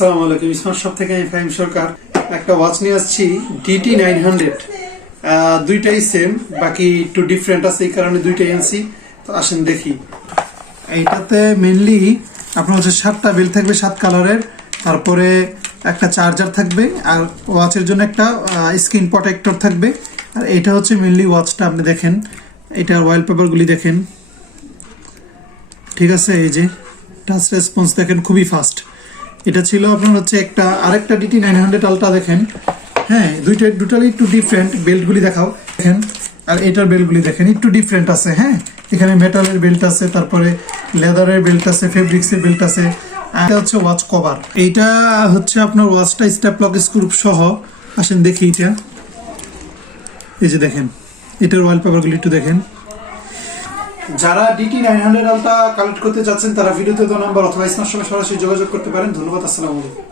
আসসালামু আলাইকুম। Smart shop থেকে আমি ফাহিম সরকার। একটা ওয়াচ নিয়ে আসছি ডিটি নাইন হান্ড্রেড দুইটাই সেম বাকি একটু ডিফারেন্ট আছে, এই কারণে দুইটাই আনছি তো আসেন দেখি। এইটাতে মেনলি আপনার হচ্ছে সাতটা বেল থাকবে, সাত কালারের তারপরে একটা চার্জার থাকবে, আর ওয়াচের জন্য একটা স্ক্রিন প্রোটেক্টর থাকবে। আর এটা হচ্ছে মেনলি ওয়াচটা আপনি দেখেন। এটার ওয়াল পেপারগুলি দেখেন। ঠিক আছে, এই যে টাচ রেসপন্স দেখেন, খুবই ফাস্ট এটা ছিল আপনার হচ্ছে একটা আরেকটা ডিটি নাইন হান্ড্রেড আলটা দেখেন। হ্যাঁ দুইটা, দুটারই একটু ডিফারেন্ট বেল্টগুলি দেখাও। দেখেন, আর এটার বেল্টগুলি দেখেন, একটু ডিফারেন্ট আছে হ্যাঁ? এখানে মেটালের বেল্ট আছে, তারপরে লেদারের বেল্ট আছে ফেব্রিক্সের বেল্ট আছে এটা হচ্ছে ওয়াচ কভার এইটা হচ্ছে আপনার ওয়াচটা স্টেপ লক স্ক্রু সহ। আসেন দেখি এটা এই যে দেখেন, এটার ওয়াল ওয়ালপেপারগুলি একটু দেখেন। যারা DT nine hundred ultra collect করতে চাচ্ছেন, তারা ভিডিওতে দু নাম্বার অথবা স্মার্ট সঙ্গে সরাসরি যোগাযোগ করতে পারেন। ধন্যবাদ, আসসালামু আলাইকুম।